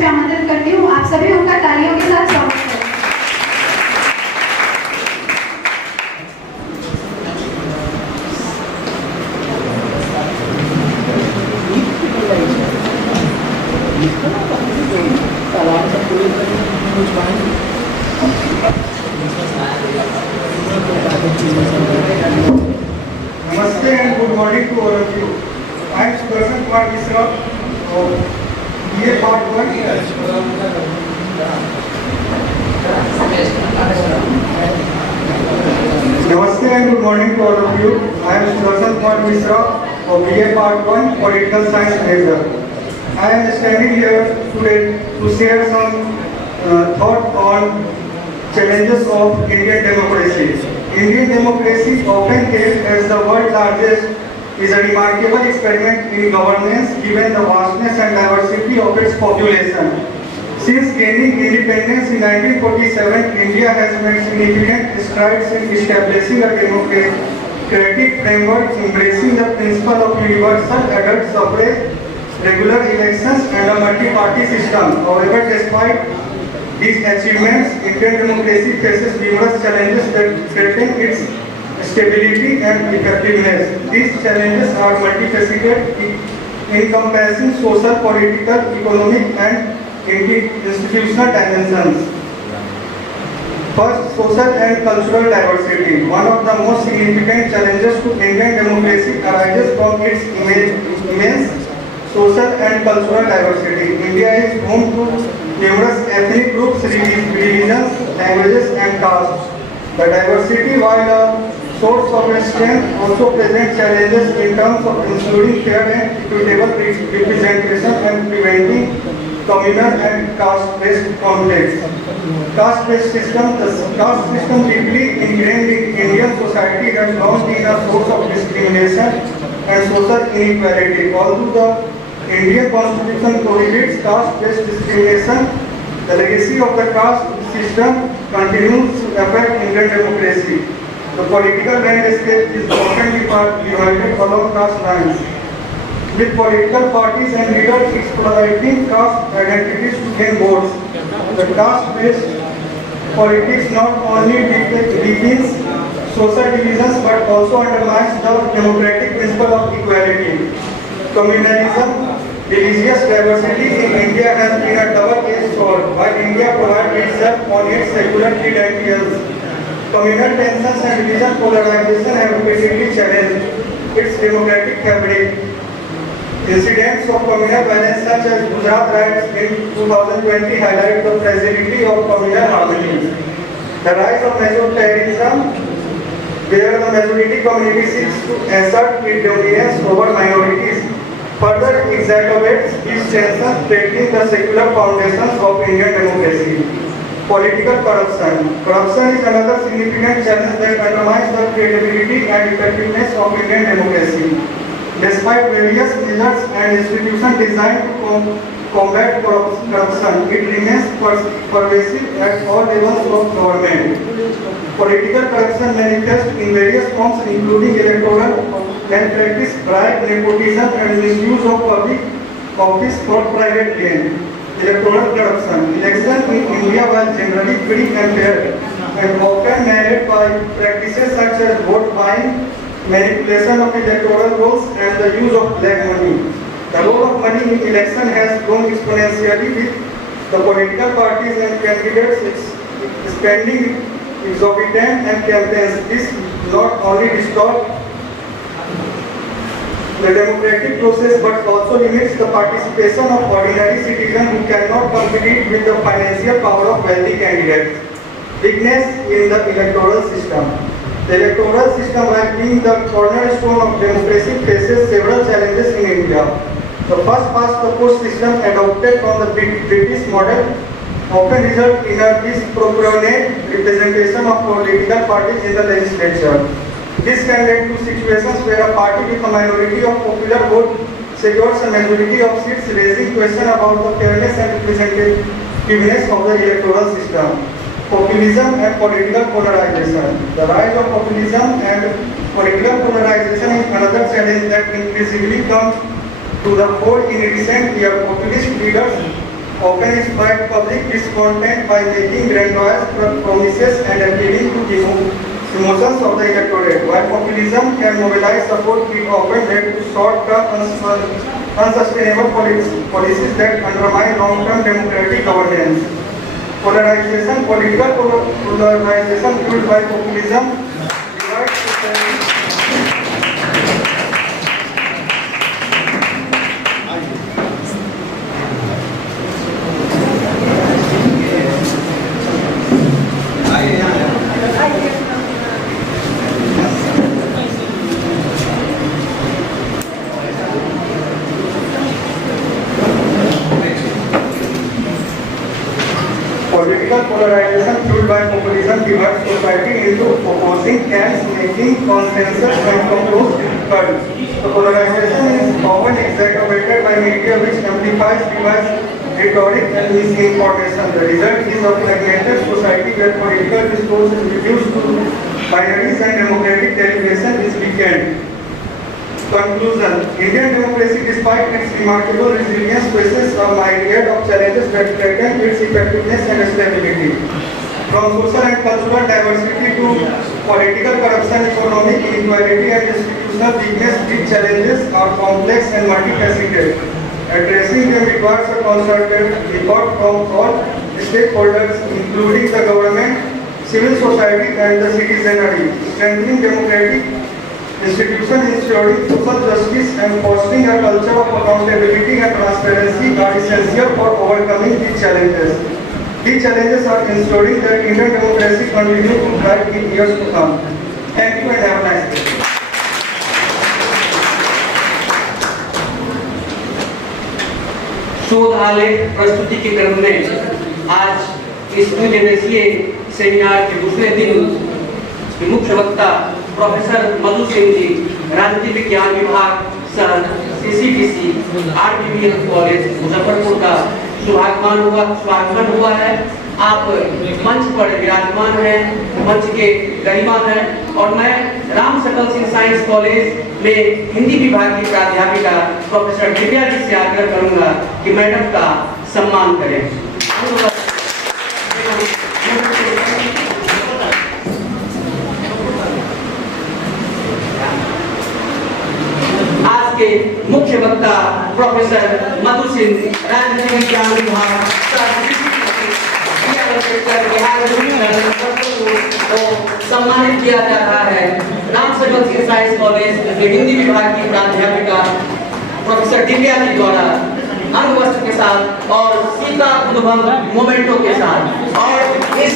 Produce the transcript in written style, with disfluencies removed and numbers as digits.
पे आमंत्रित करती हूँ। आप सभी उनका तालियों के साथ स्वागत करें। Namaste and good morning to all of you. I am Sudarshan Kumar Misra of BA Part 1. Namaste and good morning to all of you. I am Sudarshan Kumar Misra of BA Part 1 Political Science major. I am standing here today to share some thought on challenges of Indian democracy. Indian democracy, often hailed as the world's largest, is a remarkable experiment in governance given the vastness and diversity of its population. Since gaining independence in 1947, India has made significant strides in establishing a democratic framework embracing the principle of universal adult suffrage, regular elections and a multi-party system. However, despite these achievements, Indian democracy faces numerous challenges that threaten its stability and effectiveness. These challenges are multifaceted, encompassing social, political, economic and institutional dimensions. First, social and cultural diversity. One of the most significant challenges to Indian democracy arises from its immense social and cultural diversity. India is home to numerous ethnic groups, religions, languages and castes. The diversity, while a source of strength, also presents challenges in terms of ensuring fair and equitable representation and preventing communal and caste-based conflicts. Caste-based system, the caste system deeply ingrained in Indian society has long been a source of discrimination and social inequality. Although the Indian Constitution prohibits caste-based discrimination, the legacy of the caste system continues to affect Indian democracy. The political landscape is often divided along caste lines, with political parties and leaders exploiting caste identities to gain votes. The caste-based politics not only deepens social divisions but also undermines the democratic principle of equality. Communalism, religious diversity in India has been a double-edged sword. While India prides itself on its secular ideals, communal tensions and religious polarization have repeatedly challenged its democratic fabric. Incidents of communal violence such as Gujarat riots in 2020 highlight the fragility of communal harmony. The rise of majoritarianism, where the majority community seeks to assert its dominance over minorities, further exacerbates these tensions, threatening the secular foundations of Indian democracy. Political corruption. Corruption is another significant challenge that undermines the credibility and effectiveness of Indian democracy. Despite various measures and institutions designed to combat corruption, it remains pervasive at all levels of government. Political corruption manifests in various forms including electoral malpractice, bribe, nepotism and misuse of public office for private gain. Electoral corruption. Elections in India were generally free and fair and often marred by practices such as vote buying, manipulation of electoral rolls and the use of black money. The role of money in election has grown exponentially with the political parties and candidates spending exorbitant and campaigns. This not only distorts the democratic process but also limits the participation of ordinary citizens who cannot compete with the financial power of wealthy candidates. Weakness in the electoral system. The electoral system, while being the cornerstone of democracy, faces several challenges in India. The first past the post system adopted from the British model often results in a disproportionate representation of political parties in the legislature. This can lead to situations where a party with a minority of popular vote secures a majority of seats, raising question about the fairness and representativeness of the electoral system. Populism and political polarization. The rise of populism and political polarization is another challenge that increasingly comes to the fore in recent years. Populist leaders often exploit public discontent by making grandiose promises and appealing to the emotions of the electorate. While populism can mobilize support, it often leads to short-term unsustainable policies that undermine long-term democratic governance. Polarization, political polarization fueled by populism divides society. Political polarization fueled by populism divides society into opposing camps, making consensus and compromise difficult. The polarization is often exacerbated by media which amplifies device rhetoric and misinformation. The result is a fragmented society where political discourse is reduced to binaries and democratic deliberation is weakened. Conclusion. Indian democracy, despite its remarkable resilience, faces a myriad of challenges that threaten its effectiveness and stability. From social and cultural diversity to political corruption, economic inequality and institutional weakness, these challenges are complex and multifaceted. Addressing them requires a concerted effort from all stakeholders, including the government, civil society and the citizenry. Strengthening democratic institutions, ensuring social justice and fostering a culture of accountability and transparency are essential for overcoming these challenges. These challenges are ensuring that Indian democracy continues to thrive in years to come. Thank you and have a nice day. शोध आलेख प्रस्तुति के क्रम में आज इस 2 दिवसीय seminar के दूसरे दिन मुख्य वक्ता प्रोफेसर मधु सिंह जी, राजनीति विज्ञान विभाग sir CCTC RPBF college Muzaffarpur का स्वागतमान हुआ है। आप मंच पर विराजमान हैं, मंच के गरिमा हैं और मैं राम सकल सिंह साइंस कॉलेज में हिंदी विभाग की प्राध्यापिका प्रोफेसर दिव्या जी से आग्रह करूंगा कि मैडम का सम्मान करें। आज के मुख्य वक्ता प्रोफेसर मधु सिंह, राजनीति विज्ञान विभाग को सम्मानित किया जा रहा है। राम सकल सिंह साइंस कॉलेज में हिंदी विभाग की प्राध्यापिका प्रोफेसर दिव्या जी द्वारा अंग वस्त्र के साथ और सीता उद्भव मोमेंटो के साथ और इस